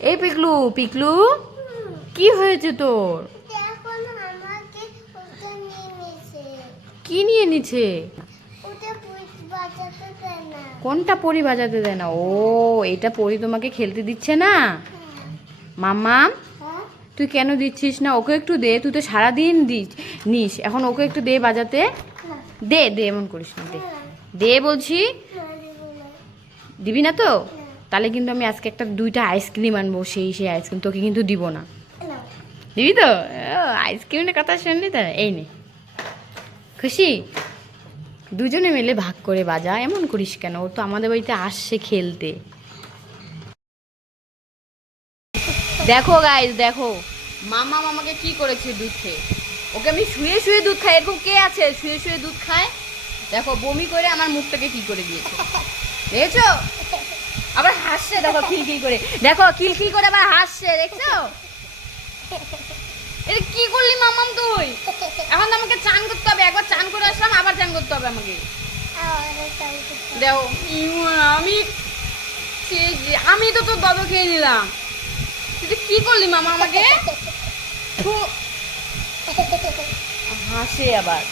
এই পিকলু পিকলু কি হয়েছে তোর? কি নিয়ে নিছে? ওটা পুলিশ বাঁচাতে দেয় না। কোনটা পরি বাজাতে দেয় না? ও এটা পরি তোমাকে খেলতে দিচ্ছে না? মাম্মা হ্যাঁ? তুই কেন দিচ্ছিস না? ওকে একটু দে তুই তো সারাদিন দিস নিস। এখন ওকে একটু দে বাজাতে। দে দে এমন করিস না দে। দে বলছি। দেবো না তো? তাহলে কিন্তু আমি আজকে একটা দুইটা আইসক্রিম আনব সেই সেই আইসক্রিম তোকে কিন্তু দিব না। দিবি তো? আইসক্রিমের কথা শুনলি তো? এই নে। খুশি? দুজনে মিলে ভাগ করে বাজা এমন করিস কেন? ও তো আমাদের বাড়িতে আসছে খেলতে। দেখো গাইজ দেখো। মামা মামাকে কি করেছে দুধ খেয়ে? ওকে আমি শুয়ে শুয়ে দুধ খাই। এরকম কে আছে? শুয়ে শুয়ে দুধ খায়? দেখো বমি করে আমার মুখটাকে কি করে দিয়েছে? দেখেছ? হাসছে দেখো খিলখিল করে। দেখো খিলখিল করে আবার হাসছে দেখছ? এটা কি করলি মামাম তুই? এখন আমাকে চান করতে হবে। একবার চান করে আসলাম আবার চান করতে হবে আমাকে। দেখো আমি আমি তো তোর দদ খেয়ে নিলাম। তুই কি করলি মামা আমাকে। হাসে আবার।